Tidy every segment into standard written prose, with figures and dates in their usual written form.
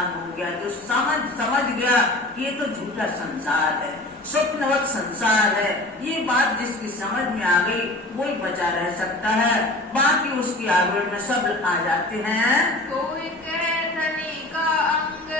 सावधान हो गया, जो समझ गया कि ये तो झूठा संसार है, स्वप्नवत संसार है, ये बात जिसकी समझ में आ गई वो ही बचा रह सकता है, बाकी उसकी आड़ोड़ में सब आ जाते हैं। कोई कहे धनी का अंग,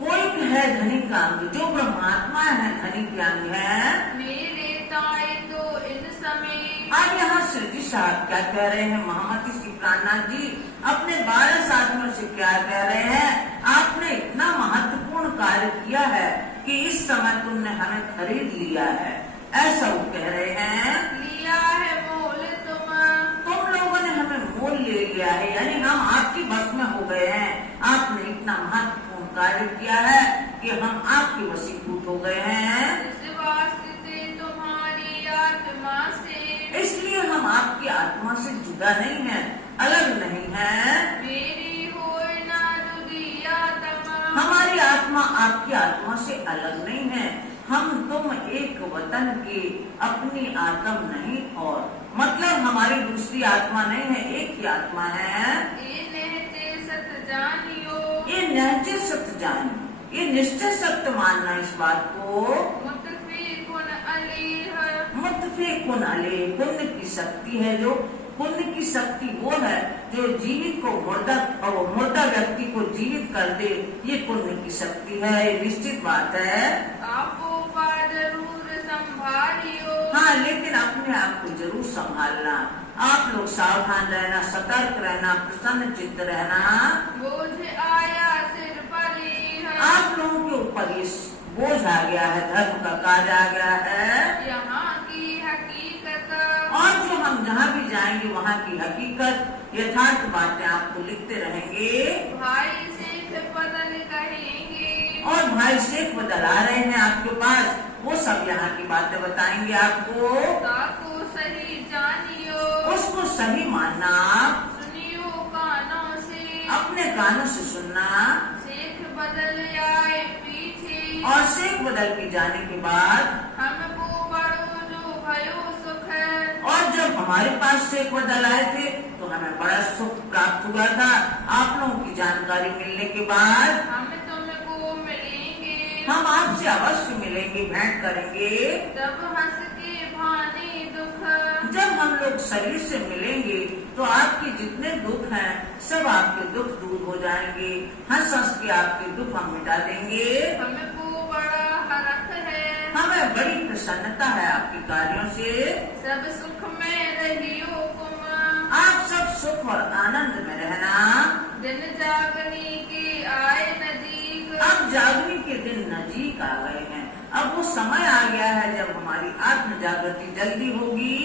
कोई है धनी का अंग, जो ब्रह्मात्मा है धनी के अंग है। मेरे ताए तो इन समय। अब यहाँ श्री साहब क्या कह रहे हैं, महामती श्री प्राणनाथ जी अपने 12 साथियों से क्या कह रहे हैं, आपने इतना महत्वपूर्ण कार्य किया है कि इस समय तुमने हमें खरीद लिया है, ऐसा वो कह रहे हैं। लिया है मोल तुम लोगों ने हमें मोल ले लिया है, यानी हम आपकी बस में हो गए हैं। आपने इतना महत्वपूर्ण कार्य किया है कि हम आपके वशीभूत हो गए हैं। इस वास्ते तुम्हारी आत्मा से, इसलिए हम आपकी आत्मा से जुदा नहीं है, अलग नहीं है। मेरी होए ना जुदी आत्मा, हमारी आत्मा आपकी आत्मा से अलग नहीं है। हम तुम एक वतन के अपनी आत्मा नहीं, और मतलब हमारी दूसरी आत्मा नहीं है, एक ही आत्मा है। ये नहते सत जानियो, ये नहते सत्य जानियो, ये निश्चय सत्य मानना इस बात को। मुतफी गुण अलीह, मुतफे कुन अले, पुण्य की शक्ति है, जो पुण्य की शक्ति वो है जो जीवित को मुर्दा व्यक्ति को जीवित कर दे, ये पुण्य की शक्ति है, ये निश्चित बात है। आपो पा जरूर संभालियो, हाँ, लेकिन अपने आप को जरूर संभालना, आप लोग सावधान रहना, सतर्क रहना, प्रसन्न चित्त रहना। बोझ आया सिर पर ही है, आप लोगों के ऊपर ये बोझ आ गया है, धर्म का कार्य आ गया है, यहाँ की हकीकत, और जो हम जहाँ भी जाएंगे वहाँ की हकीकत यथार्थ बातें आपको लिखते रहेंगे। भाई शेख बदल कहेंगे, और भाई शेख बदल आ रहे हैं आपके पास, वो सब यहाँ की बातें बताएंगे आपको। ताको सही जानियो, उसको सही मानना, सुनियो कानों से, अपने कानों से सुनना। शेख बदल आए पीछे, और शेख बदल के जाने के बाद हमको बड़ो जो भयो सुख है, और जब हमारे पास शेख बदल आए थे तो हमें बड़ा सुख प्राप्त हुआ था। आप लोगों की जानकारी मिलने के बाद हम तुमको मिलेंगे, हम आपसे अवश्य मिलेंगे, भेंट करेंगे। तब हंस के भाने दुख, जब हम लोग शरीर से मिलेंगे तो आपके जितने दुख हैं सब आपके दुख दूर हो जाएंगे, हंस हंस के आपके दुख हम मिटा देंगे। हमको बड़ा हरख है, हमें बड़ी प्रसन्नता है आपके कार्यों से। सब सुख में रहियो कुम, आप सब सुख और आनंद में रहना। दिन जागने के आए नजीक, अब जागने के दिन नजीक आ गए हैं, अब वो समय आ गया है जब हमारी आत्म जागृति जल्दी होगी।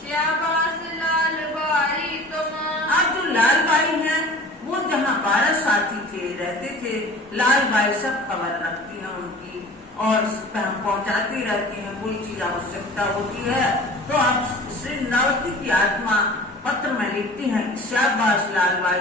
श्याबास लाल बाई तुम, अब जो लाल बाई हैं वो जहाँ 12 साथी थे रहते थे, लाल बाई सब खबर रखती हैं उनकी और हम पहुँचाती रहती हैं, कोई चीज आवश्यकता होती है तो आप श्री नावती की आत्मा पत्र में लिखती हैं, शाबाश लाल बाई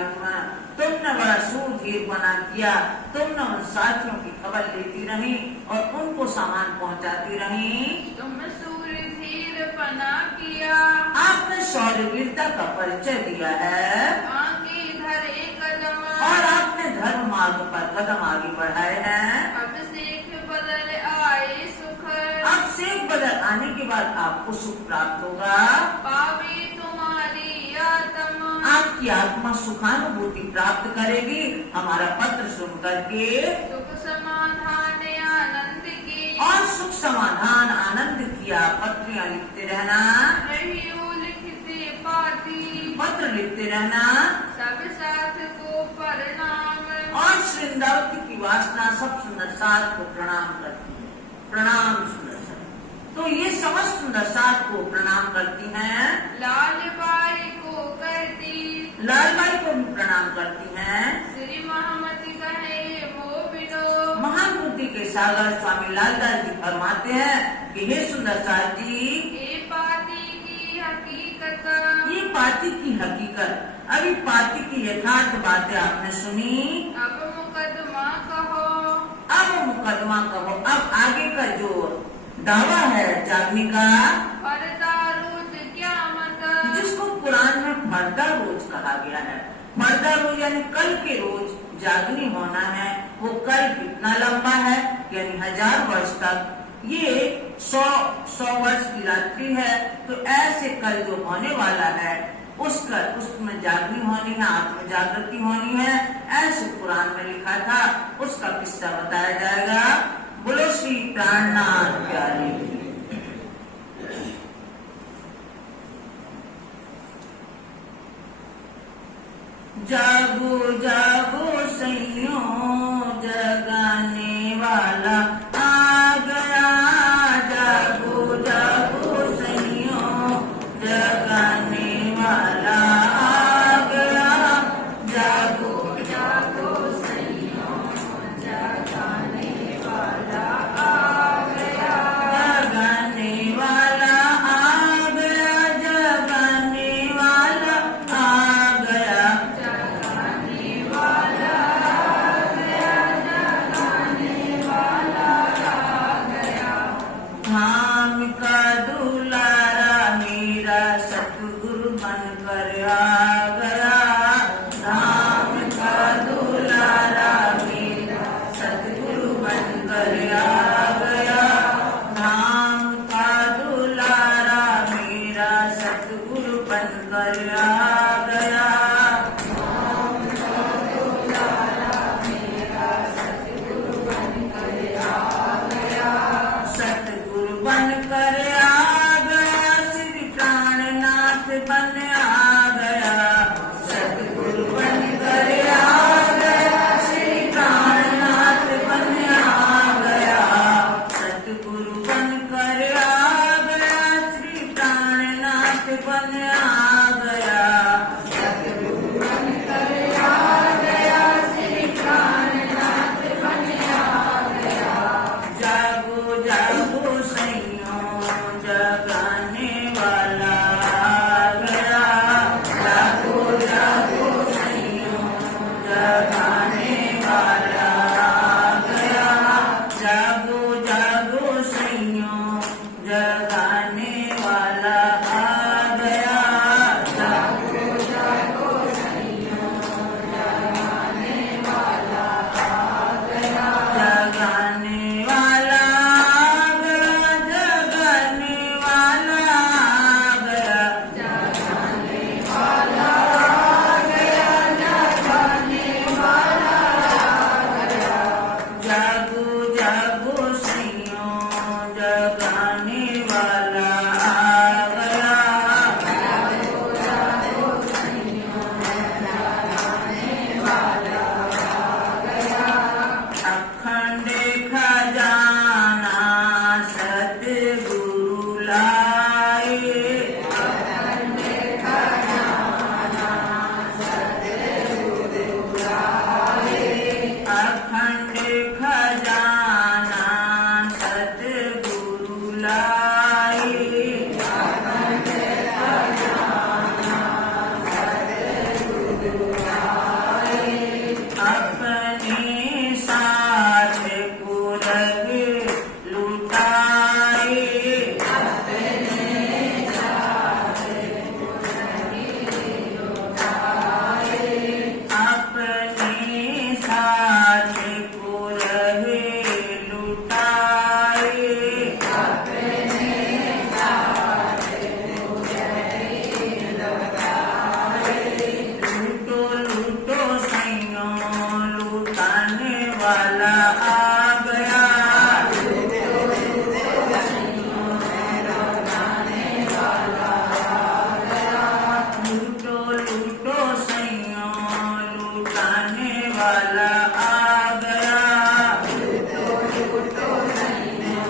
तुमने बड़ा सूरधीर बना किया, तुमने उन साथियों की खबर लेती रही और उनको सामान पहुँचाती रही। तुम सूरधीर बना किया, आपने शौर्यवीरता का परिचय दिया है आगे धरे कदम, और आपने धर्म मार्ग पर कदम आगे बढ़ाए हैं। अब शेख बदल आए सुख, अब शेख बदल आने के बाद आपको सुख प्राप्त होगा, पावे तुम्हारी आत्मा, आपकी आत्मा सुखानुभूति प्राप्त करेगी हमारा पत्र सुन करके। सुख समाधान आनंद की, और सुख समाधान आनंद किया पत्रियां लिखते रहना, रहियो लिखते पाती, पत्र लिखते रहना। सब साथ को प्रणाम, और श्रृंदावती की वासना सब सुंदर साथ को प्रणाम करती है, प्रणाम सुंदर साथ। तो ये समस्त सुंदर साथ को प्रणाम करती हैं, लाल बाई को करती, लाल बाई को भी प्रणाम करती हैं। श्री महामती कहे वो बिनो, महान बुद्धि के सागर स्वामी लालदास जी फरमाते हैं कि हे सुंदर साथ जी, ये पाती की हकीकत, ये पाती की हकीकत, अभी पाती की यथार्थ बातें आपने सुनी, अब मुकदमा कहो, अब मुकदमा कहो। अब आगे का जो दावा है जागने का, फरदा रोज क्या मत, जिसको कुरान में फरदा रोज कहा गया है, फरदा रोज यानी कल के रोज जागनी होना है वो कल कितना लंबा है, यानी 1000 वर्ष तक। ये 100 वर्ष की रात्रि है। तो ऐसे कल जो होने वाला है उसमें जागनी होनी है, आत्म जागृति होनी है, ऐसे कुरान में लिखा था। उसका किस्सा बताया जाएगा। बोलो श्री प्राणनाथ प्यारे। जागो जागो सैयो जगाने वाला आ गया। जागो जागो सैयो जगाने वाला आ गया। जागो जागो सैयो जगाने वाला आ गया। जगाने वाला आ गया। जगाने वाला आ गया। धाम का दुलारा मेरा सतगुरु बनकर आ गया। धाम का दुलारा मेरा सतगुरु बनकर आ गया। धाम का दुलारा मेरा सतगुरु बनकर आ गया। सतगुरु बनकर आ गया। श्री प्राणनाथ बन आ गया। सतगुरु बनकर आ गया। श्री प्राणनाथ बन आ गया। सतगुरु बनकर आ गया। श्री प्राणनाथ बन आ गया। सतगुरु बनकर आ गया। श्री प्राणनाथ बन आ गया। जागो जागो सैयो जगाने वाला आ गया। जागो जागो सैयो जगाने वाला आ गया। जागो जागो सैयो जगाने वाला आ गया। जागो जागो सैयो जगाने वाला आ गया। जगाने वाला आ गया। जगाने वाला आ गया। जगाने वाला आ गया। जगाने वाला आ गया। जागो जागो सैयो जगाने वाला आ गया। जागो जागो सैयो जगाने वाला आ गया। अखंड खजाना सतगुरु लाए। अखंड खजाना सतगुरु लाए। अखंड खजाना सतगुरु लाए। अखंड खजाना सतगुरु लाए। अपने साथ पूरब लुटाए। अपने साथ पूरब लुटाए। अपने साथ पूरब लुटाए। अपने साथ पूरब लुटाए। लूटो लूटो सैयो लुटाने वाला आ गया। लूटो लूटो सैयो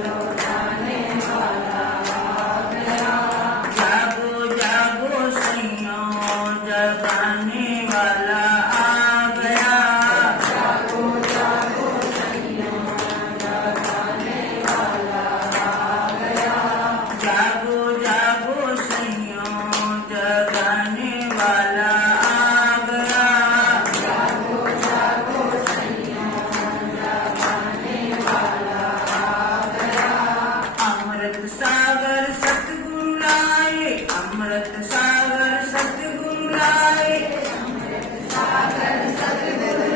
लुटाने वाला आ गया। जागो जागो सैयो जगाने वाला आ गया। जागो जागो सैयो जगाने वाला आ गया। जागो जागो सैयो जगाने वाला आ गया। जागो जागो सैयो जगाने वाला आ गया। अमृत सागर सतगुरु लाए। अमृत सागर सतगुरु लाए। अमृत सागर सतगुरु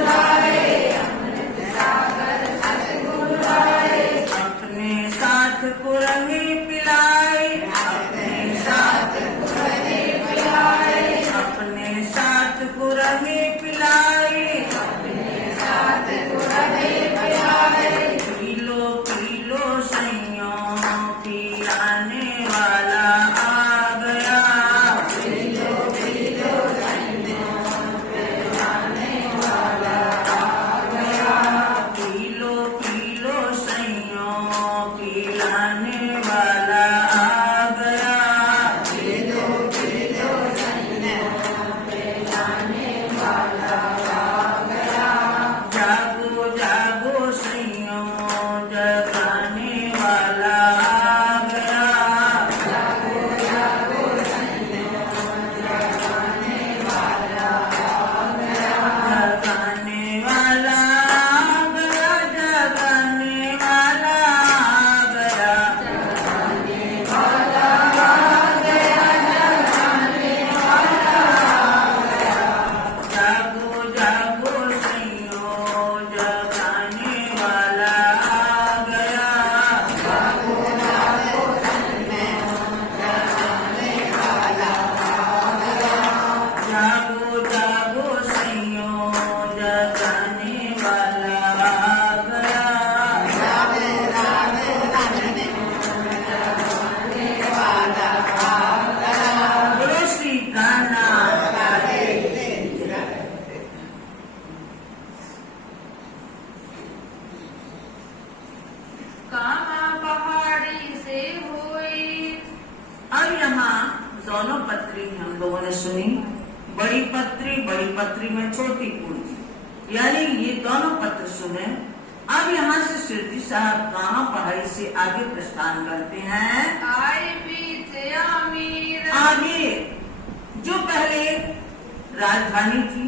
बड़ी पत्री में छोटी पूंजी, यानी ये दोनों पत्र सुने। अब यहाँ से शिरडी साहब कहाँ पढ़ाई से आगे प्रस्थान करते हैं? आए बीच आमेर। आमेर जो पहले राजधानी थी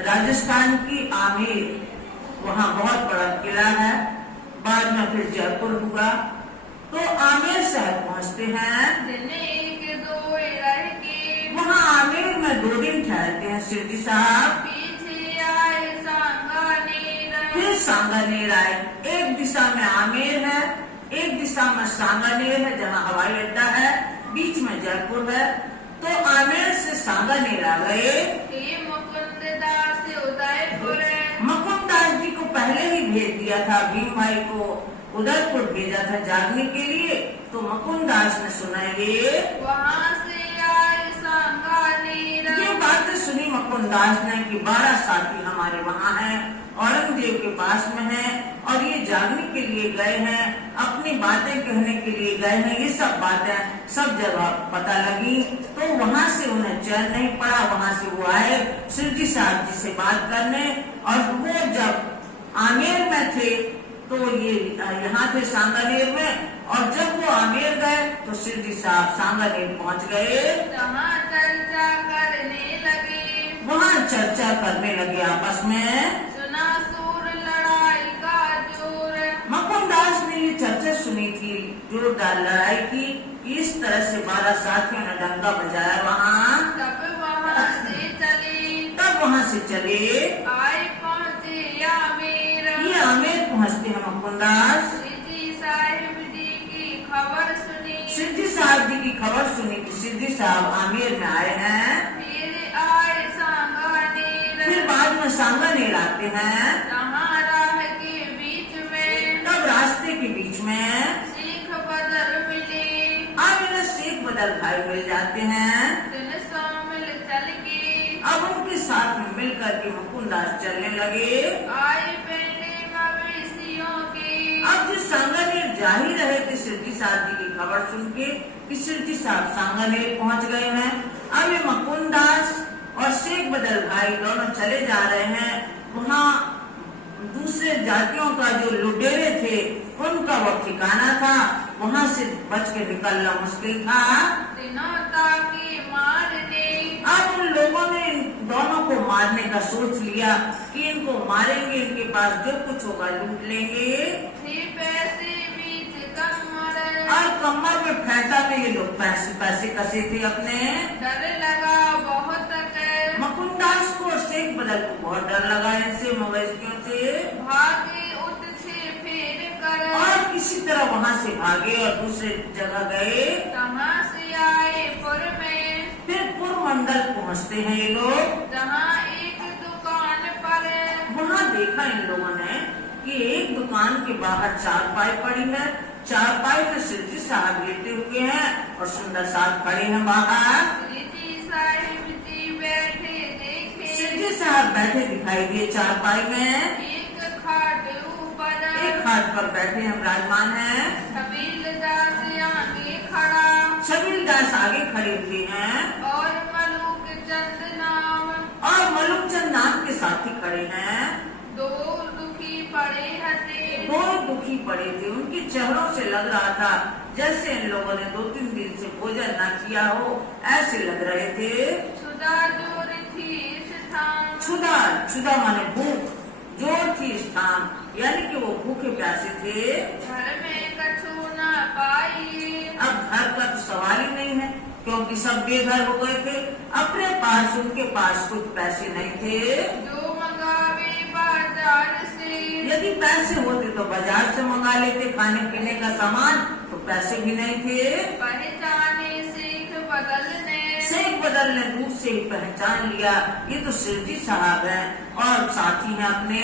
राजस्थान की आमेर, वहाँ बहुत बड़ा किला है, बाद में फिर जयपुर हुआ, तो आमेर शहर पहुँचते हैं। दिन एक दो रह के वहाँ आमेर में 2 दिन ठहरते हैं शिरडी साहब। पीछे आए सांगानेर। फिर सांगानेर आए। एक दिशा में आमेर है, एक दिशा में सांगानेर है जहाँ हवाई अड्डा है, बीच में जयपुर है। तो आमेर से सांगानेर आ गए। हे मुकुंद दास उदयपुर। मुकुंद दास जी को पहले ही भेज दिया था, भीम भाई को उदयपुर भेजा था जागने के लिए। तो मुकुंद दास ने सुना ये, वहाँ से आए सांगानेर। ये बातें सुनी मुकुंद दास ने कि 12 साथी हमारे वहाँ हैं, औरंगजेब के पास में है, और ये जागने के लिए गए हैं, अपनी बातें कहने के लिए गए हैं। ये सब बातें सब जगह पता लगी, तो वहाँ से उन्हें चैन नहीं पड़ा। वहाँ से वो आए शिरडी साहब जी से बात करने, और वो जब आमेर में थे तो ये यहाँ थे सांगानेर में, और जब वो आमेर गए तो शिरडी साहब सांगानेर पहुँच गए। जहाँ चर्चा करने लगे, वहाँ चर्चा करने लगे आपस में। सुना सूर लड़ाई का जोर। मुकुंद दास ने ये चर्चा सुनी थी जोरदार लड़ाई की, इस तरह से 12 साथियों ने डंका बजाया वहाँ। तब वहाँ से चले आए पहुँचे आमेर। ये आमेर पहुँचते हैं मुकुंद दास। श्री साहिब जी की खबर सुनी। शिरडी साहब जी की खबर सुनी कि शिरडी साहब आमेर में आए हैं। फिर आए सांगानेर। फिर बाद में सांगानेर आते हैं। जहाँ राह के बीच में तब रास्ते के बीच में सीख बदर मिले। अब इन्हें शेख बदल भाई मिल जाते हैं। दिन शामिल चल के अब उनके साथ में मिल करके मुकुंद दास चलने लगे। आए पहले मवेशियों के। अब जो सांगानेर जा ही रहे थे शिरडी साहब जी की खबर सुन के कि शिरडी साहब सांगानेर पहुंच गए हैं। अब ये मुकुंद दास और शेख बदल भाई दोनों चले जा रहे हैं। वहाँ दूसरे जातियों का जो लुटेरे थे उनका वो ठिकाना था, वहाँ से बच के निकलना मुश्किल था। दिनों ताकि मारने। अब उन लोगों ने इन दोनों को मारने का सोच लिया कि इनको मारेंगे, इनके पास जो कुछ होगा लूट लेंगे। थे पैसे बीच कमर। और कमर में फेंटा में ये लोग पैसे कसे थे अपने। डर लगा बहुत कर। मुकुंद दास को और शेख बदल को बहुत डर लगा इनसे, मवेशियों से। भागे उठ से फेर कर। और किसी तरह वहाँ से भागे और दूसरे जगह गए। तहाँ से आए पुर में। फिर पुर मंडल पहुँचते हैं ये लोग। जहाँ एक दुकान पर वहाँ देखा इन लोगों ने कि एक दुकान के बाहर चारपाई पड़ी है। चारपाई में शिरडी साहब लेटे हुए हैं और सुंदर साहब खड़े हैं बाहर। श्री साहिब जी बैठे देखे। शिरडी साहब बैठे दिखाई दिए चारपाई में। एक खाट ऊपर। एक खाट पर बैठे हैं, विराजमान हैं। छबील दास आगे खड़ा। छबील दास आगे खड़े हुए हैं और मलूक चंद नाम। और मलुक चंद नाम के साथी खड़े हैं। दो दुखी पड़े हते। दो दुखी पड़े थे, उनके चेहरों से लग रहा था जैसे इन लोगों ने 2-3 दिन से भोजन न किया हो, ऐसे लग रहे थे। छुदा जोर थी स्थान। छुदा माने भूख, जोर थी स्थान, यानी कि वो भूखे प्यासे थे। घर में कछु न पाई। अब घर का तो सवाल ही नहीं है, क्योंकि सब बेघर हो गए थे। अपने पास उनके पास कुछ पैसे नहीं थे। जो मंगावे बाजार से। यदि पैसे होते तो बाजार से मंगा लेते खाने पीने का सामान, तो पैसे भी नहीं थे। पहचाने सीख बदलने। शेख बदल ने दूर से ही पहचान लिया, ये तो शिरडी साहब हैं और साथी हैं अपने।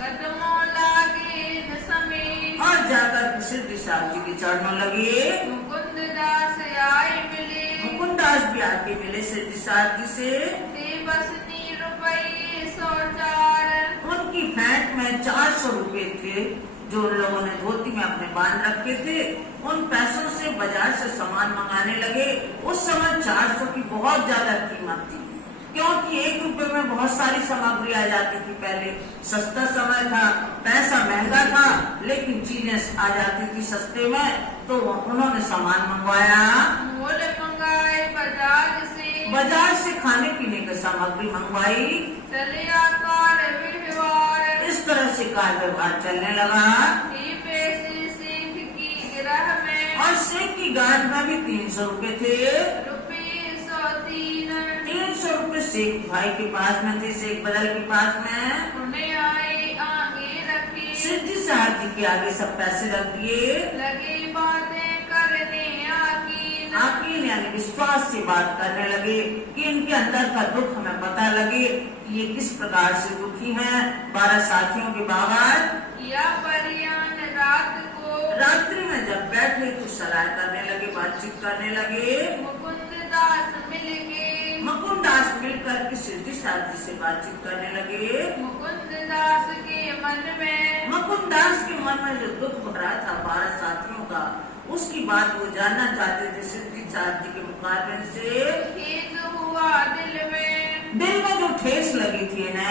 कदमों लागे न समेत। और जाकर शिरडी साहब जी के चरणों लगे। मुकुंद दास आए मिले। मुकुंद दास भी आके मिले शिरडी साहब जी से। देवसनी रुपये 104। उनकी फैंट में 400 रुपए थे, जो उन लोगों ने धोती में अपने बांध रखे थे। उन पैसों से बाजार से सामान मंगाने लगे। उस समय 400 की बहुत ज्यादा कीमत थी। क्योंकि 1 रुपए में बहुत सारी सामग्री आ जाती थी। पहले सस्ता समय था, पैसा महंगा था, लेकिन चीजें आ जाती थी सस्ते में। तो उन्होंने सामान मंगवाया, मोल मंगाए बाजार से खाने पीने की सामग्री मंगवाई। चले आकार व्यवहार इस तरह से कार्य व्यवहार चलने लगा। पैसे सिंह की गिरह में और सिंह की गांठ में भी 300 रुपए थे। रुपये 103 300 रुपए शेख भाई के पास में थे, शेख बदल के पास में। उन्हें आए आगे रखे सिद्धि साहब जी के आगे सब पैसे रख दिए। लगे बातें करने आकीन यानी विश्वास से बात करने लगे कि इनके अंदर का दुख हमें पता लगे कि ये किस प्रकार से दुखी हैं। 12 साथियों के बाबत या परियान रात्रि में जब बैठे तो सलाह करने लगे, बातचीत करने लगे। मुकुंद दास मिल गए मुकुंद दास मिलकर के सिद्धि साहब जी से बातचीत करने लगे। मुकुंद दास के मन में जो दुख भरा था 12 साथियों का, उसकी बात वो जानना चाहते थे सिद्धि साहब जी के मुकाबले से। खेद हुआ दिल में जो ठेस लगी थी ना,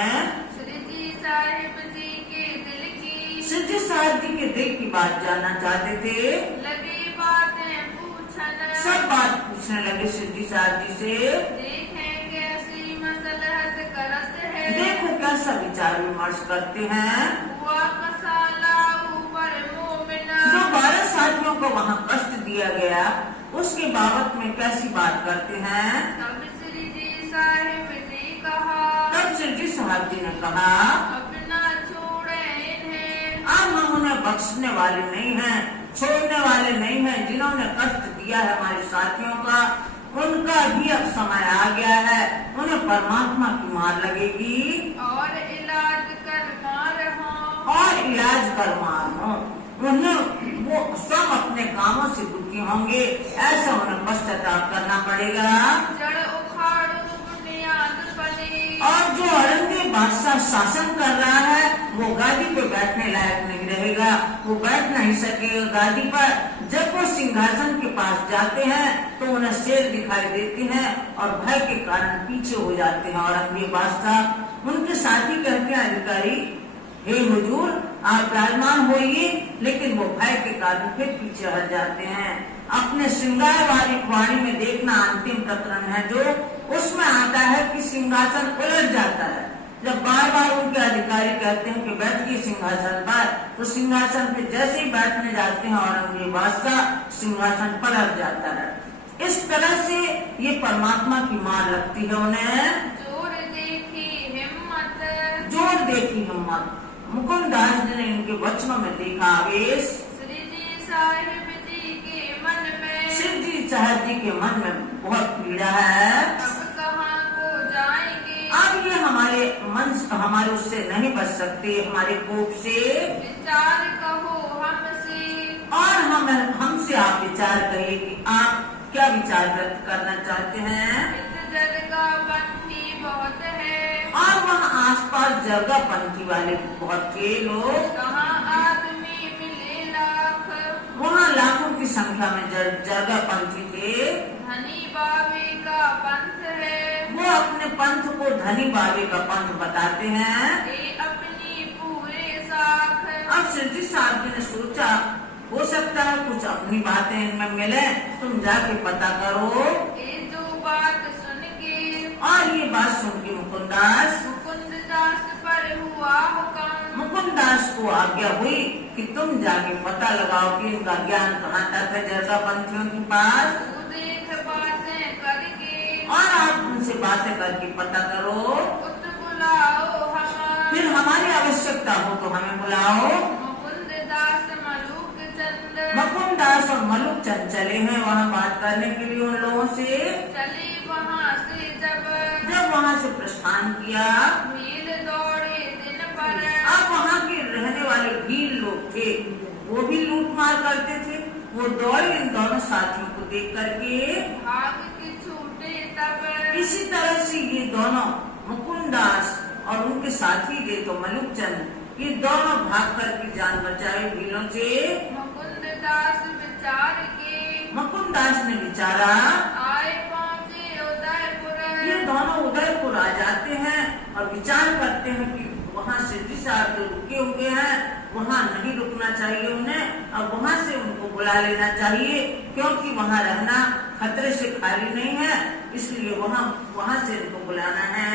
सिद्धि साहिब जी के दिल की सिद्धि साहब जी के दिल की बात जानना चाहते थे। लगे बातें पूछना सब बात पूछने लगे सिद्धि साहब जी से। देखें कैसी मसलहत करत है, देखो कैसा विचार विमर्श करते हैं। हुआ मसाला ऊपर मोमिना जो 12 साथियों को वहाँ कष्ट दिया गया, उसके बाबत में कैसी बात करते हैं। तब सिद्धि साहिब ने कहा, तब सिद्धि साहब जी ने कहा, अपना छोड़े इन्हें, अब हम उन्हें बख्शने वाले नहीं हैं, छोड़ने वाले नहीं हैं। जिन्होंने कष्ट दिया है हमारे साथियों का, उनका भी अब समय आ गया है, उन्हें परमात्मा की मार लगेगी और इलाज कर मार हो। उन्हें वो स्वयं अपने कामों से दुखी होंगे, ऐसा उन्हें पश्चाताप करना पड़ेगा। जड़ उखाड़ बुनियाद बने, और जो औरंगजेब बादशाह शासन कर रहा है, वो गादी पे बैठने लायक नहीं रहेगा, वो बैठ नहीं सकेगा गादी पर। जब वो सिंहासन के पास जाते हैं तो उन्हें शेर दिखाई देते हैं और भय के कारण पीछे हो जाते हैं औरंगजेब बादशाह। उनके साथी कहते हैं, अधिकारी हे हुजूर आप विराजमान होइए, लेकिन वो भय के कारण फिर पीछे हट जाते हैं। अपने श्रृंगार वाणी में देखना अंतिम प्रकरण है जो उसमें आता है कि सिंहासन उलट जाता है। जब बार बार उनके अधिकारी कहते हैं कि बैठिए सिंहासन पर, तो सिंहासन पे जैसे ही बैठने जाते हैं औरंगजेब बादशाह, सिंहासन पलट जाता है। इस तरह से ये परमात्मा की मार लगती है उन्हें। जोर देखी हिम्मत मुकुंद दास जी ने इनके वचनों में देखा आवेश। सिद्धि साहिब जी के मन में, सिद्धि साहब जी के मन में बहुत पीड़ा है। अब कहाँ को जाएंगे, अब ये हमारे उससे नहीं बच सकते, हमारे कोप से। विचार कहो हमसे, और हमसे आप विचार करिए कि आप क्या विचार व्यक्त करना चाहते हैं। इस जगह पंथी बहुत है, और वहाँ आसपास जगह पंथी वाले बहुत थे लोग। कहाँ आदमी मिले लाख, वहाँ लाखों की संख्या में जगह पंथी थे। धनी बाबे का पंथ है, वो अपने पंथ को धनी बाबे का पंथ बताते हैं। ये अपनी पूरे साख, अब सिद्धि साहब जी ने सोचा, हो सकता है कुछ अपनी बातें इनमें मिले, तुम जाके पता करो। ये जो बात सुन के, और ये बात सुन के मुकुंद दास पर हुआ हुक्म, मुकुंद दास को आज्ञा हुई कि तुम जाके पता लगाओ कि इनका ज्ञान कहाँ तक है जरगा पंथियों के पास। तू देख बातें करके, और आप उनसे बातें करके पता करो। उत बुलाओ हम, फिर हमारी आवश्यकता हो तो हमें बुलाओ। मुकुंद दास मलूक चंद, मुकुंद दास और मलुक चंद चले हैं वहाँ बात करने के लिए उन लोगों से। चले वहाँ से जब वहाँ से प्रस्थान किया, मील दौड़े दिन पर, अब वहाँ के रहने वाले भील लोग थे, वो भी लूट मार करते थे। वो दौड़े इन दोनों साथियों को देख करके। भाग के छूटे तब, इसी तरह से ये दोनों मुकुंद दास और उनके साथी थे तो मलुक चंद, ये दोनों भाग करके जान बचाए भीलों से। मुकुंद दास विचार के, मुकुंद दास ने विचारा, आए पहुँचे उदयपुर, ये दोनों उदयपुर आ जाते हैं और विचार करते हैं कि वहाँ सिद्धि साहब जो रुके हुए हैं वहाँ नहीं रुकना चाहिए उन्हें, और वहाँ से उनको बुला लेना चाहिए, क्योंकि वहाँ रहना खतरे से खाली नहीं है, इसलिए वहाँ से इनको बुलाना है।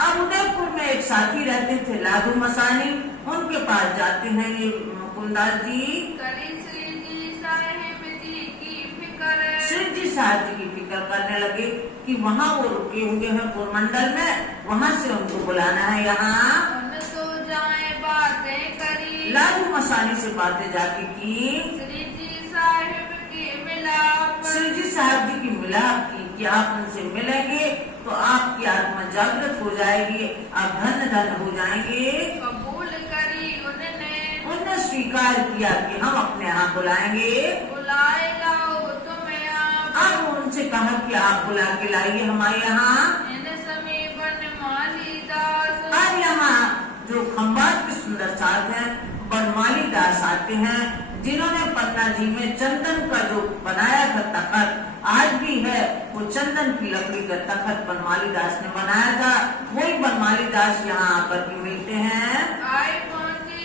अब उदयपुर में एक साथी रहते थे लाधू मसानी, उनके पास जाते हैं ये मुकुंदास जी। श्री जी साहब जी की फिक्र करने लगे कि वहाँ वो रुके हुए हैं पुरमंडल में, वहाँ से उनको बुलाना है यहाँ। बातें करी लाधू मसानी से बातें जाके की, श्री जी साहिब की मिलाप, श्री जी साहब जी की मिलाप की कि आप उनसे मिलेंगे तो आपकी आत्मा जागृत हो जाएगी, आप धन्य धन्य हो जाएंगे। कबूल करी उन्हें स्वीकार किया कि हम अपने यहाँ बुलाएंगे। बुलाए लाओ तुम्हें आप, अब उनसे कहा कि आप बुला के लाइए हमारे यहाँ। अब यहाँ जो खंबात के सुंदर साथ हैं बनमाली दास आते हैं, जिन्होंने पन्ना जी में चंदन का जो बनाया था तखत आज भी है, वो चंदन की लकड़ी का तखत बनमाली दास ने बनाया था, वही बनमाली दास यहाँ आकर के मिलते हैं। आए पहुँचे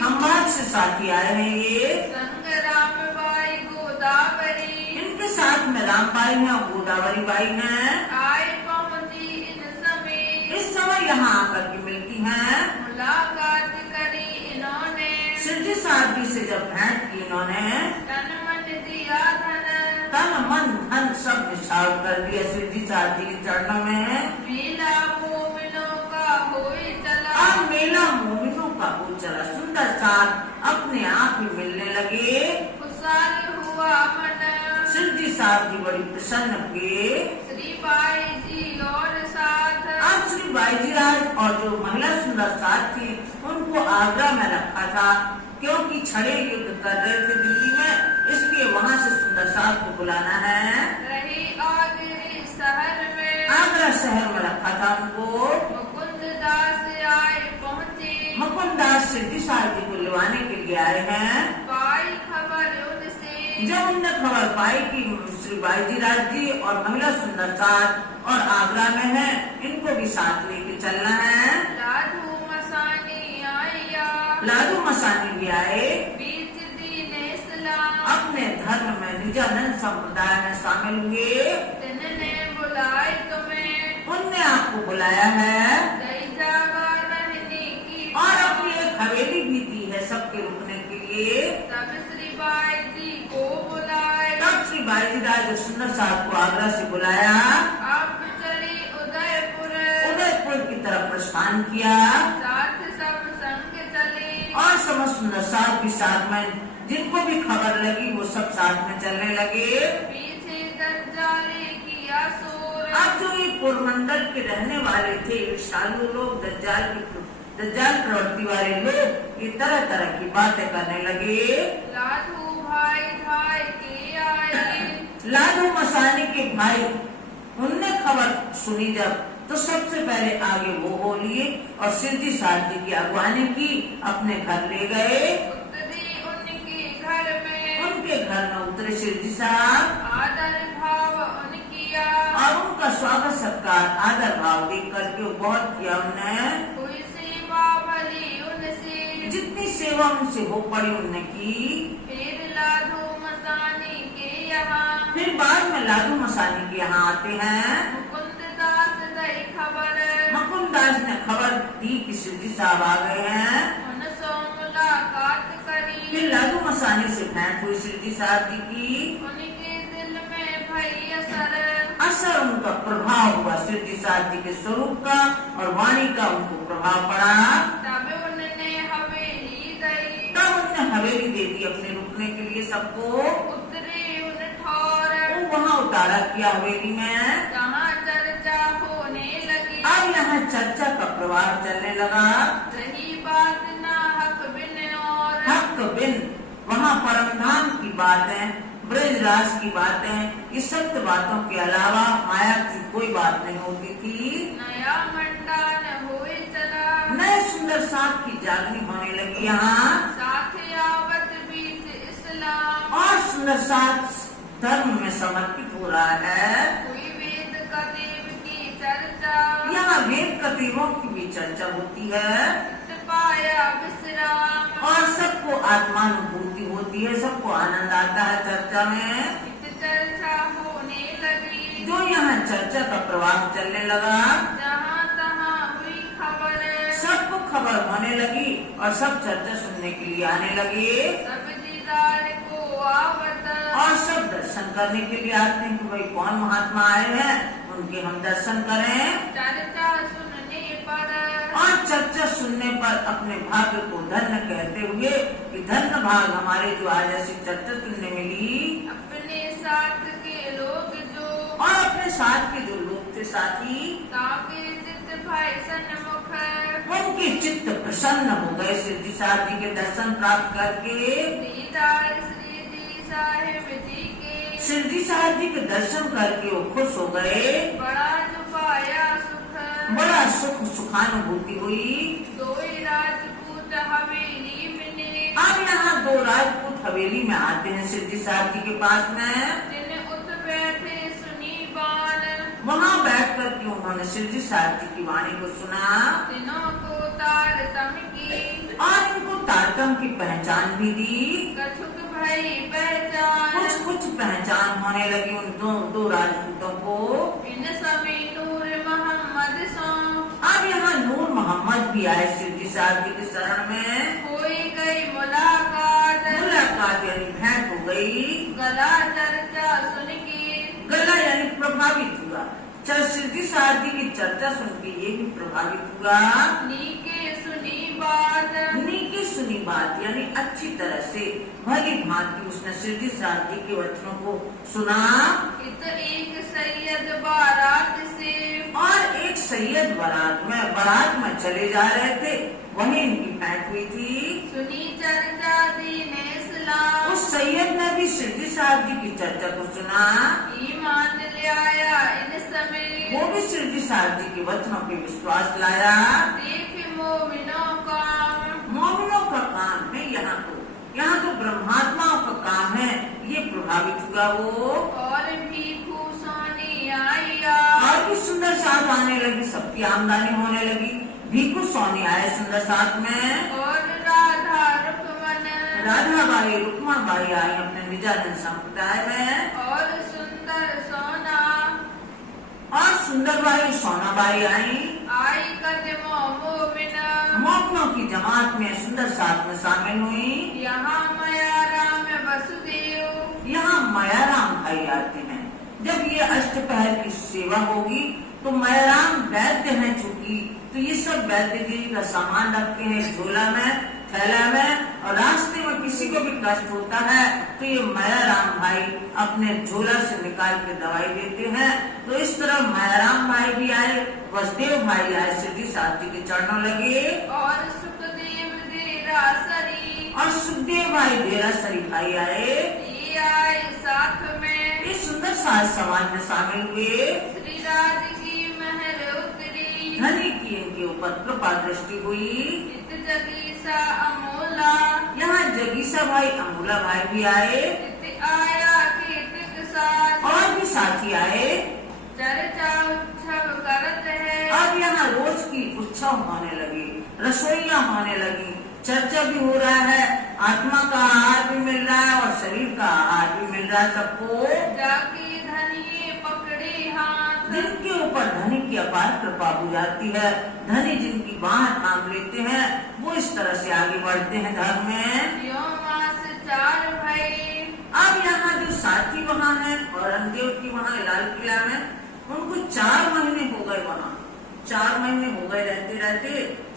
खंबात से साथी आए हैं ये, संग रामबाई गोदावरी, इनके साथ में रामबाई है और गोदावरी बाई हैं। आए पहुँची इन समय, इस समय यहाँ आकर के मिलती हैं। मुलाकात करी इन्होंने, श्री साहब जी से जब भेंट की इन्होंने, तन मन दिया धन, तन मन धन सब निछावर कर दिया श्री जी साहब जी के चरणों में। मेला मोमिनों का होई चला, अब मेला मोमिनों का हो चला, सुंदर साथ अपने आप ही मिलने लगे। खुशहाल हुआ मन, श्री जी साहब जी बड़ी प्रसन्न हुए। श्री बाई जी और साथ, अब श्री बाई जी राज और जो महिला सुंदर साथ थी उनको आगरा में रखा था, क्योंकि छड़े युद्ध कर रहे थे दिल्ली में, इसलिए वहाँ से सुंदर साहब को बुलाना है। रही आगरे शहर में, आगरा शहर में रखा था उनको। मुकुंद दास आए पहुँचे, मुकुंद दास सिद्धि साहब जी को लिवाने के लिए आए हैं। पाई खबर उनसे, जब उनने खबर पाई कि श्री बाई जी राज जी और महिला सुंदर साथ और आगरा में है, इनको भी साथ लेके चलना है। लाधू मसानी आया, लाधू मसानी भी आए, बीच दीन इस्लाम, अपने धर्म में निजानंद संप्रदाय में शामिल हुए। तिन्होंने बुलाए तुम्हें, उनने आपको बुलाया है दई जागा रहने की, और अपनी एक हवेली भी दी है सबके रुकने के लिए। तब श्री बाई जी को बुलाए, तब श्री बाई जी राज सुंदर साहब को आगरा से बुलाया, अब चली उदयपुर, उदयपुर की तरफ प्रस्थान किया साथ सब संग चले, और समस्त सुंदर साहब के साथ में जिनको भी खबर लगी वो सब साथ में चलने लगे। पीछे दज्जाले किया शोर, अब जो ये पुरमंडल के रहने वाले थे ईर्ष्यालु लोग, दज्जाल प्रवृत्ति वाले लोग, ये तरह तरह की बातें करने लगे। लाधू भाई धाय के आए, लाधू मसानी के भाई उनने खबर सुनी जब, तो सबसे पहले आगे वो हो लिए और सिद्धि साहब जी की अगवानी की, अपने घर ले गए। उतरी उनके घर में, उनके घर में उतरे सिद्धि साहब आदर भाव उनकिया, और उनका स्वागत सत्कार आदर भाव देख करके बहुत किया उन्होंने। हुई सेवा भली उनसे, जितनी सेवा उनसे हो पड़ी उनने की। फिर लाधू मसानी के यहाँ, फिर बाद में लाधू मसानी के यहाँ आते हैं। मुकुंद दास दई खबर, मुकुंद दास ने खबर दी कि सिद्धि साहब आ गए हैं। उनसो मुलाकात करी, फिर लाधू मसानी से भेंट हुई सिद्धि साहब जी की। उनके दिल में भई असर, असर उनका प्रभाव हुआ, सिद्धि साहब जी के स्वरूप का और वाणी का उनको प्रभाव पड़ा। तब उनने हवेली दई, तब उन्होंने हवेली दे दी अपने रुकने के लिए सबको। उतरे उन ठौर, वो वहाँ उतारा किया हवेली में। जहाँ चर्चा होने लगी, अब यहाँ चर्चा का प्रभाव चलने लगा। रही बात ना हक बिन और, हक बिन, वहाँ परमधाम की बातें, ब्रजराज की बातें, इस सत्य बातों के अलावा माया की कोई बात नहीं होती थी। नया मंडान हुए चला, नए सुंदर साथ की जागनी होने लगी यहाँ। साथ आवत बीच इस्लाम, और सुंदर साथ धर्म में समर्पित हो रहा है। कोई वेद का देव की चर्चा, यहाँ वेद का देवों की भी चर्चा होती है चित्त पाया विश्राम, और सबको आत्मानुभूति होती है, सबको आनंद आता है चर्चा में। चित्त चर्चा होने लगी, जो यहाँ चर्चा का प्रभाव चलने लगा, जहाँ तहाँ हुई खबर, सबको खबर होने लगी और सब चर्चा सुनने के लिए आने लगे सब दीदार को आवत, और सब दर्शन करने के लिए आते हैं कि भाई कौन महात्मा आए हैं, उनके हम दर्शन करें। चर्चा सुनने पर, और चर्चा सुनने पर अपने भाग्य को धन्य कहते हुए कि धन्य भाग हमारे जो आज ऐसी चर्चा सुनने मिली। अपने साथ के लोग जो, और अपने साथ के जो लोग थे साथी, ताके चित्त भाई सन्मुख, उनके चित्त प्रसन्न हो गए सिद्धि साहब जी के दर्शन प्राप्त करके। दीदार श्री जी साहिब जी के, सिद्धि साहब जी के दर्शन करके वो खुश हो गए, बड़ा जो पाया सुख, बड़ा सुख सुखानुभूति हुई। दो राजपूत हवेली मिले, अब यहाँ दो राजपूत हवेली में आते हैं सिद्धि साहब जी के पास में। जिन उठ बैठे सुनी बान, वहाँ बैठ कर के उन्होंने सिद्धि साहब जी की वाणी को सुना दिनों को तारतम की, और इनको तारतम की पहचान भी दी। कछुक भई पहचान, कुछ कुछ पहचान होने लगी उन दो राजपूतों को। इन सभी नूर मोहम्मद सो, अब यहाँ नूर मोहम्मद भी आए सिद्धि साहब जी के शरण में। होई गई मुलाकात, मुलाकात यानी भेंट हो गई। गला चर्चा सुन के, गला यानी प्रभावित हुआ। सिद्धि साहब जी की चर्चा सुन के ये भी प्रभावित हुआ। नीके सुनी बात, नीकी सुनी बात यानी अच्छी तरह से भली भांति उसने सिद्धि साहब जी के वचनों को सुना। इत एक सैयद बारात से, और एक सैयद बारात में चले जा रहे थे, वहीं इनकी भेंट हुई थी। सुनी चर्चा दीन इस्लाम, उस सैयद ने भी सिद्धि साहब जी की चर्चा को सुना। ईमान ले आया इन समय, वो भी सिद्धि साहब जी के वचनों पे विश्वास लाया। देख मोमिनों का, मोमिनों का काम है यहाँ तो ब्रह्मात्माओं का काम है, ये प्रभावित हुआ वो। और भी खूसानी आया, और भी सुंदर साथ आने लगी, सबकी आमदनी होने लगी। भीखू सोनी आए सुंदर साथ में। और राधा रुकमन, राधा बाई रुक्मा बाई आई अपने निजानंद संप्रदाय में। और सुंदर सोना, और सुंदर बाई सोना बाई आई कदमों मोमिना, मोमिनों की जमात में सुंदर साथ में शामिल हुई। यहाँ माया राम वसुदेव, यहाँ मायाराम भाई आते हैं। जब ये अष्टपहर की सेवा होगी तो मायाराम वैद्य हैं, चूंकि तो ये सब वैद्य जी का सामान रखते हैं झोला में, थैला में, और रास्ते में किसी को भी कष्ट होता है तो ये मायाराम भाई अपने झोला से निकाल के दवाई देते हैं। तो इस तरह मायाराम भाई भी आए, वसुदेव भाई आए, सिद्धि साहब जी के चरणों लगे। और सुखदेव देरासरी, और सुखदेव भाई देरासरी भाई आए, ये आए साथ में, ये सुंदर साज समाज में शामिल हुए। श्री राज की महर उतरी, धनी की इनके ऊपर कृपा दृष्टि हुई। इत जगीसा अमोला, यहाँ जगीसा भाई अमूला भाई भी आए, इत आया कीर्तिक साथ, और भी साथी आए। चर्चा उत्सव करत है, अब यहाँ रोज की उत्सव होने लगी, रसोइयाँ होने लगी, चर्चा भी हो रहा है, आत्मा का आहार भी मिल रहा है और शरीर का आहार भी मिल रहा है सबको। जाके धनिये पकड़े हाथ, जिनके ऊपर धनी की अपार कृपा हो जाती है, धनी जिनकी बाह थाम लेते हैं, वो इस तरह से आगे बढ़ते हैं धर्म में। यो मास चार भई, अब यहाँ जो साथी वहाँ है औरंगजेब की वहाँ लाल किला में, उनको 4 महीने हो गए वहाँ, 4 महीने हो गए रहते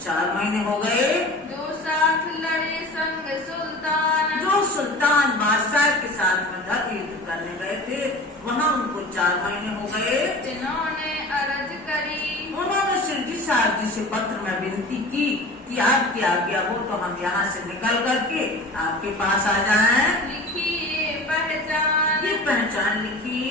4 महीने हो गए। दो साथ लड़े संग सुल्तान, जो सुल्तान बादशाह के साथ में धर्म युद्ध करने गए थे, वहाँ उनको 4 महीने हो गए। जिन्होंने अरज करी, उन्होंने सिद्धि साहब जी से पत्र में विनती की कि आपकी आज्ञा हो तो हम यहाँ से निकल करके आपके पास आ जाएं। लिखी ये पहचान, ये पहचान लिखी।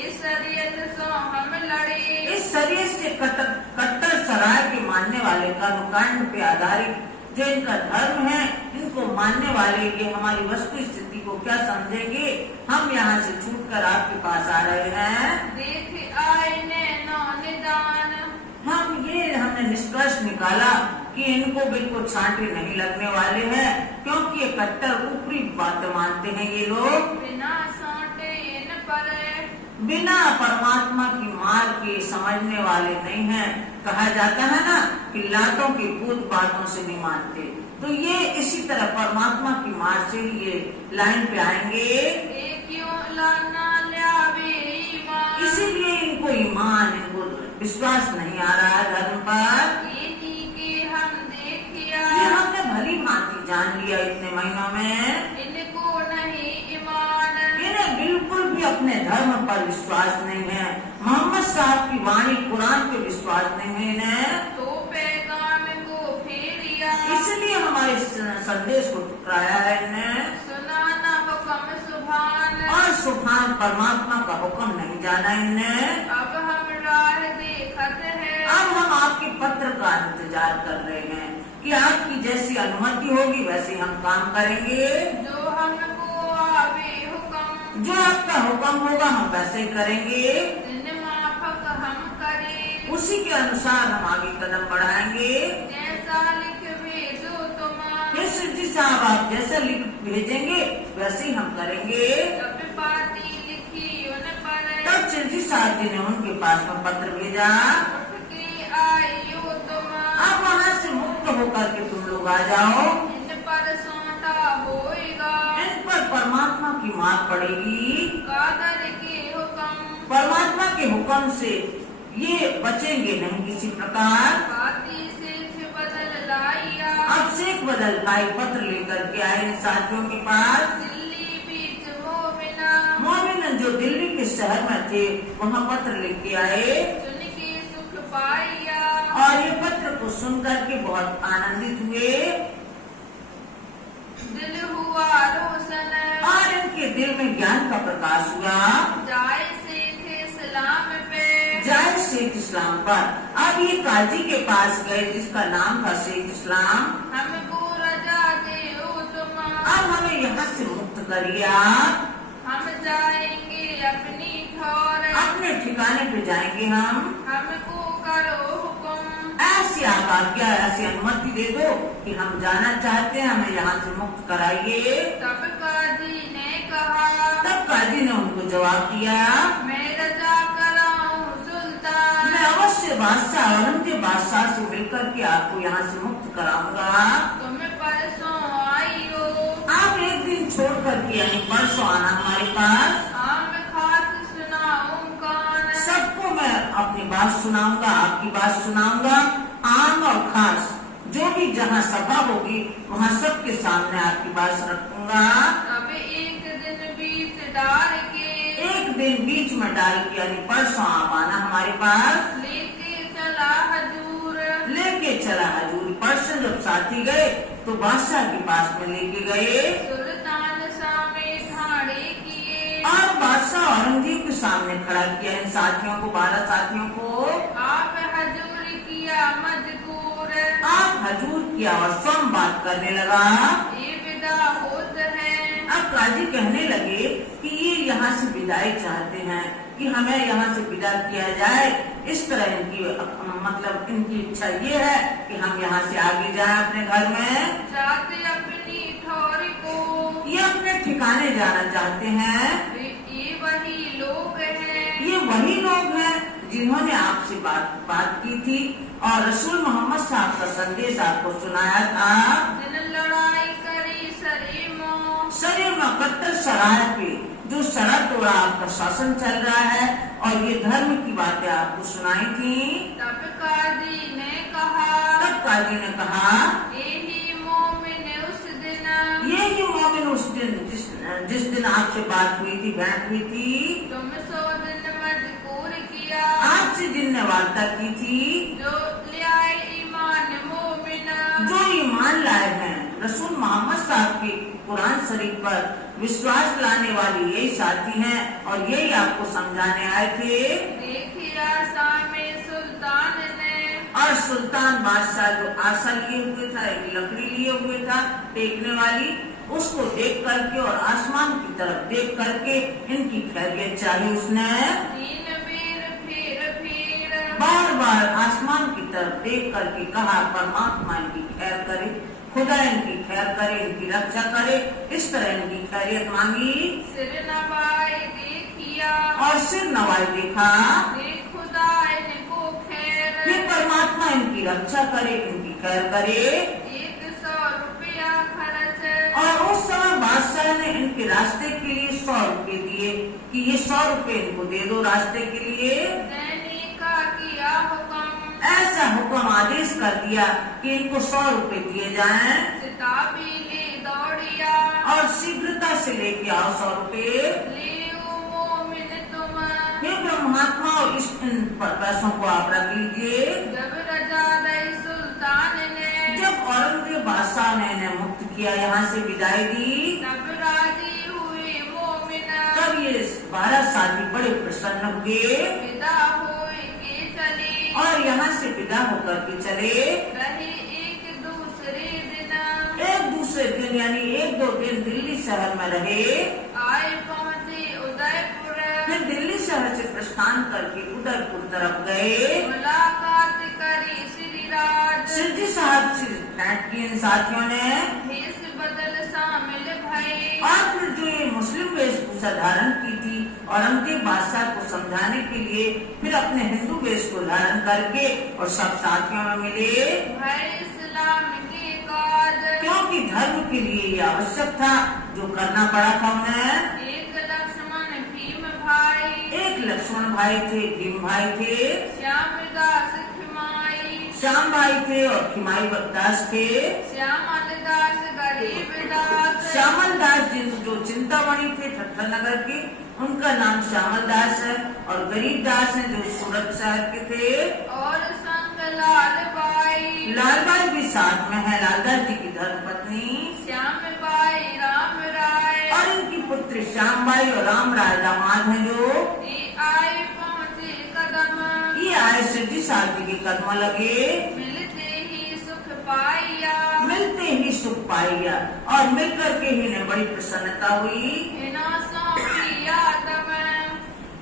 इस शरीयत सो हम लड़े, इस शरीर से कट्टर सराय के मानने वाले कर्मकांड पे आधारित जो इनका धर्म है, इनको मानने वाले ये हमारी वस्तु स्थिति को क्या समझेंगे। हम यहाँ से छूट कर आपके पास आ रहे हैं। देख आए नैनो निदान, हमने निष्कर्ष निकाला कि इनको बिल्कुल छांटे नहीं लगने वाले हैं, क्योंकि ये कट्टर ऊपरी बातें मानते हैं। ये लोग बिना साटे इन पर, बिना परमात्मा की मार के समझने वाले नहीं हैं। कहा जाता है ना कि लातों की भूत बातों से नहीं मानते, तो ये इसी तरह परमात्मा की मार से ही ये लाइन पे आएंगे। क्यों लाना ल्यावे ईमान, इसीलिए इनको ईमान, इनको विश्वास नहीं आ रहा है धर्म पर। के हम देखिया, ये हमने भली भांति जान लिया इतने महीनों में। इनको नहीं ईमान, इन्हें बिल्कुल भी अपने धर्म पर विश्वास नहीं है। मोहम्मद साहब की वाणी कुरान पे विश्वास नहीं है इन्हें। तो पैगाम को फेरिया, इसलिए हमारे संदेश को ठुकराया है इन्हें। सुनाना हुक्म सुभान, और सुभान परमात्मा का हुक्म नहीं जाना इन्हें। अब हम राह देखत है, अब हम आपके पत्र का इंतजार कर रहे हैं कि आपकी जैसी अनुमति होगी वैसे हम काम करेंगे। जो हमको आवे हुक्म, जो आपका हुक्म होगा हम वैसे ही करेंगे। दिन माफक हम करें, उसी के अनुसार हम आगे कदम बढ़ाएंगे। जैसा लिख भेजो तुम, ये सिद्धि साहब आप जैसे लिख भेजेंगे वैसे ही हम करेंगे। तब पाती लिखी उन पर, तब सिद्धि साहब जी ने उनके पास में पत्र भेजा। उठ के आइयो तुम, अब वहाँ से मुक्त होकर के तुम लोग आ जाओ। इन पर सोटा होएगा, इन पर परमात्मा की मार पड़ेगी। कादर के हुक्म, परमात्मा के हुक्म से ये बचेंगे नहीं किसी प्रकार। पाती से बदल लाइया, अब शेख बदल भाई पत्र लेकर के आए इन साथियों के पास। दिल्ली बीच हो बिना, मोमिन जो दिल्ली के शहर में थे वहाँ पत्र लेके आए सुन के सुख पाइया, और ये पत्र को सुन करके बहुत आनंदित हुए दिल हुआ रोशन, और इनके दिल में ज्ञान का प्रकाश हुआ। जाए शेख इस्लाम पे, जय शेख इस्लाम पर। अब ये काजी के पास गए जिसका नाम था शेख इस्लाम। हमको रजा दे तुम, अब हमें यहाँ से मुक्त करिए आप। हम जाएंगे अपनी ठौर, अपने ठिकाने पे जाएंगे हम। हमको करो हुक्म, ऐसी आप आज्ञा, ऐसी अनुमति दे दो कि हम जाना चाहते हैं, हमें यहाँ से मुक्त कराइए। तब काजी ने कहा, तब काजी ने उनको जवाब दिया, मैं रजा कराऊं सुल्तान, मैं अवश्य बादशाह औरंगजेब बादशाह से मिलकर के आपको यहाँ से मुक्त कराऊंगा। तुम परसों आई हो, आप एक दिन छोड़ करके यानी परसों आना हमारे पास। हम खास सुनाऊं कान, सबको मैं अपनी बात सुनाऊंगा, आपकी बात सुनाऊंगा। आम और खास जो भी जहाँ सभा होगी वहाँ सबके सामने आपकी बात रखूंगा। अब एक दिन बीच डाल के, एक दिन बीच में डाल के यानी परसों आप आना हमारे पास। लेके चला हजूर, लेके चला हजूर। परसों जब साथी गए तो बादशाह के पास में लेके गए सुल्तान सामे ठाड़े किए, और बादशाह औरंगजेब के सामने खड़ा किया इन साथियों को, 12 साथियों को। आप हजूर किया मजबूर, आप हजूर किया और स्वयं बात करने लगा। ये विदा होत है, अब काजी कहने लगे कि ये यहाँ से विदाई चाहते हैं कि हमें यहाँ से विदा किया जाए। इस तरह इनकी मतलब इनकी इच्छा ये है कि हम यहाँ से आगे जाएं अपने घर में। चाहते अपनी ठौर को, ये अपने ठिकाने जाना चाहते हैं। ये वही लोग हैं, ये वही लोग हैं जिन्होंने आपसे बात की थी और रसूल मोहम्मद साहब का संदेश आपको सुनाया था। जिन लड़ाई करी शरीर में कट्टर शराय पे जो सड़ा तोड़ा आपका शासन चल रहा है और ये धर्म की बातें आपको सुनाई थी। तब काजी ने कहा, तब काजी ने कहा, यही मोमिन उस दिन, यही मोमिन उस दिन जिस दिन आपसे बात हुई थी, भेंट हुई थी। तुम 100 दिन मजबूर किया, आपसे जिनने वार्ता की थी, जो लियाए ईमान मोमिन, जो ईमान लाए हैं रसूल मोहम्मद साहब के कुरान शरीफ पर विश्वास लाने वाले यही साथी हैं और यही आपको समझाने आए थे। देखिया सामे सुल्तान ने, और सुल्तान बादशाह जो आशा लिए हुए था, एक लकड़ी लिए हुए था टेकने वाली, उसको देख करके और आसमान की तरफ देख करके इनकी खैरियत चाहिए। उसने बार बार आसमान की तरफ देख करके कहा, परमात्मा इनकी खैर करे, खुदा इनकी खैर करे, इनकी रक्षा करे। इस तरह इनकी खैरियत मांगी। सिर नवाई देखिया और सिर नवाई देखा, खुदा इनको खैर, फिर परमात्मा इनकी रक्षा करे, इनकी खैर करे। 100 रुपया खर्च, और उस समय बादशाह ने इनके रास्ते के लिए 100 रुपए दिए कि ये 100 रुपए इनको दे दो रास्ते के लिए। देने का किया हुक्म, ऐसा हुक्म आदेश कर दिया कि इनको 100 रुपए दिए जाएं। सिताबी ले दौड़िया और शीघ्रता से लेके आओ 100 रुपए। ले मोमिन तुम, हे ब्रह्मात्मा, और इस इन पैसों को आप रख लीजिए। जब रजा दई सुल्तान ने, जब औरंगजेब बादशाह ने इन्हें मुक्त किया, यहाँ से विदाई दी, तब राजी हुए मोमिना, तब ये 12 साथी बड़े प्रसन्न हुए विदा होए के चले, और यहाँ से विदा होकर के चले। रहे एक दूसरे दिन, एक दूसरे दिन यानी 1-2 दिन दिल्ली शहर में रहे। आए पहुँचे उदयपुर, फिर दिल्ली शहर से प्रस्थान करके उदयपुर तरफ गए। मुलाकात करी श्री राज, सिद्धि साहब से भेंट की इन साथियों ने। भेष बदल शामिल भये, और फिर जो ये मुस्लिम वेशभूषा धारण की थी, औरंगजेब बादशाह को समझाने के लिए फिर अपने हिंदू वेश को धारण करके और सब साथियों में मिले। भय इस्लाम के काज, क्योंकि धर्म के लिए ये आवश्यक था, जो करना पड़ा था उन्हें। एक लक्ष्मण भीम भाई, एक लक्ष्मण भाई थे, भीम भाई थे, श्यामदास खिमाई, श्याम भाई थे और खिमाई दास थे। श्यामल दास गरीब दास, श्यामल दास जिन जो चिंतामणि थे ठट्ठर नगर के, उनका नाम श्यामल दास है। और गरीब दास हैं जो सूरत शहर के थे। और संग लाल बाई, लाल बाई भी साथ में है, लालदास जी की धर्मपत्नी। श्याम बाई राम राय, और इनकी पुत्री श्याम बाई और राम राय दामाद हैं जो। ये आए पहुँचे कदम, ये आए सिद्धि साहब जी के कदम लगे। मिलते ही सुख पाइया, मिलते ही सुख पाइया और मिलकर के ही इन्हें बड़ी प्रसन्नता हुई। इना सौंपी आदम,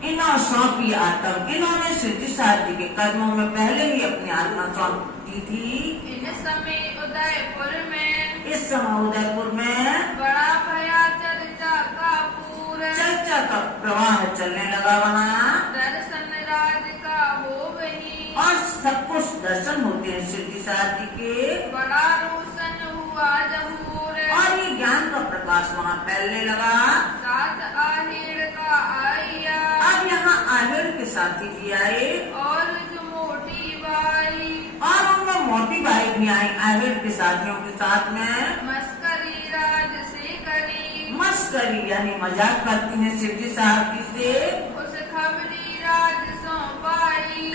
इन्हों सौंपी आत्म, इन्होंने सिद्धि साहब जी के कदमों में पहले ही अपनी आत्मा सौंप दी थी। इन समय उदयपुर में, इस समय उदयपुर में बड़ा भया चर्चा का पूर, चर्चा का प्रवाह चलने लगा। वहाँ दर्शन राज का हो वही, और सब कुछ दर्शन होते हैं सिद्धि साहब जी के। बड़ा रोशन हुआ जहूर, और ये ज्ञान का प्रकाश वहाँ फैलने लगा। साथ आहेर का आया, अब यहाँ आहेर के साथी भी आए और जो मोटी बाई, और उनमें मोटी बाई भी आई आहेर के साथियों के साथ में। मस्करी राज से करी, मस्करी यानी मजाक करती हैं सिद्धि साहब जी से। उस खबरी राज सौंपाई,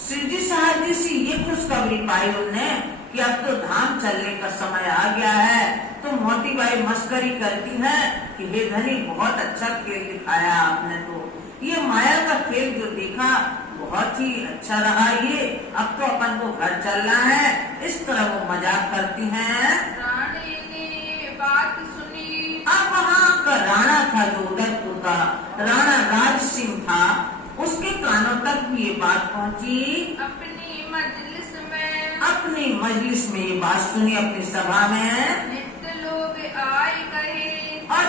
सिद्धि साहब जी से ये खुशखबरी पाई उनने कि अब तो धाम चलने का समय आ गया है। तो मोटी बाई मस्करी करती है कि हे धनी, बहुत अच्छा खेल दिखाया आपने। तो ये माया का खेल जो देखा बहुत ही अच्छा रहा। ये अब तो अपन को घर चलना है, इस तरह वो मजाक करती हैं। रानी ने बात सुनी, अब वहाँ का राणा था जो उदयपुर का राणा राज सिंह था, उसके कानों तक भी ये बात पहुँची। अपनी मजलिस में, अपनी मजलिस में ये बात सुनी, अपनी सभा में। नित्य लोग आए कहे, और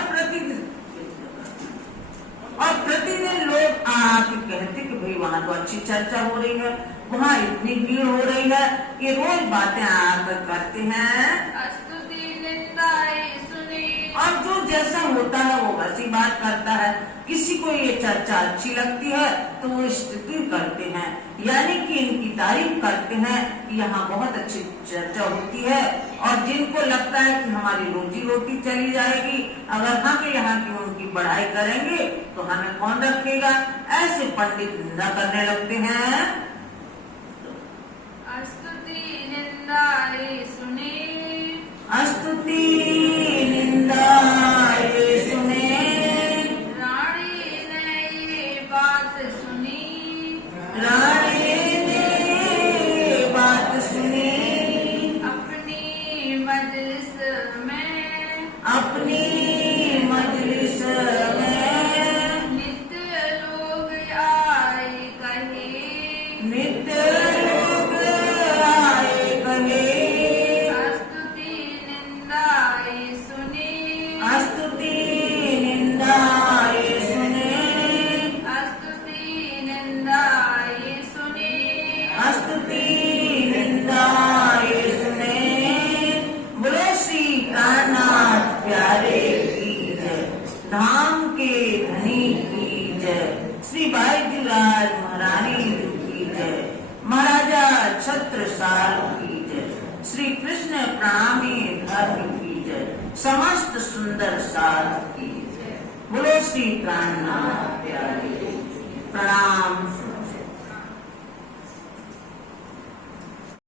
प्रतिदिन लोग आके कहते कि भाई वहाँ तो अच्छी चर्चा हो रही है, वहाँ इतनी भीड़ हो रही है कि रोज बातें आकर करते हैं। स्तुति निंदाएं सुनी, और जो जैसा होता है वो वैसी बात करता है। किसी को ये चर्चा अच्छी लगती है तो वो स्तुति करते हैं, यानी कि इनकी तारीफ करते हैं कि यहाँ बहुत अच्छी चर्चा होती है। और जिनको लगता है कि हमारी रोजी रोटी चली जाएगी अगर हम यहाँ की उनकी बढ़ाई करेंगे तो हमें कौन रखेगा, ऐसे पंडित निंदा करने लगते हैं। स्तुति निंदाएं सुनी, स्तुति निंदाएं सुने, रानी ने ये बात सुनी, रानी ने धाम के धनी की जय। श्री बाईजीलाल महारानी की जय। महाराजा छत्रसाल की जय। श्री कृष्ण प्रणामी धर्म की जय। समस्त सुंदर साध की जय। बोलो श्री प्राणनाथ प्यारे। प्रणाम।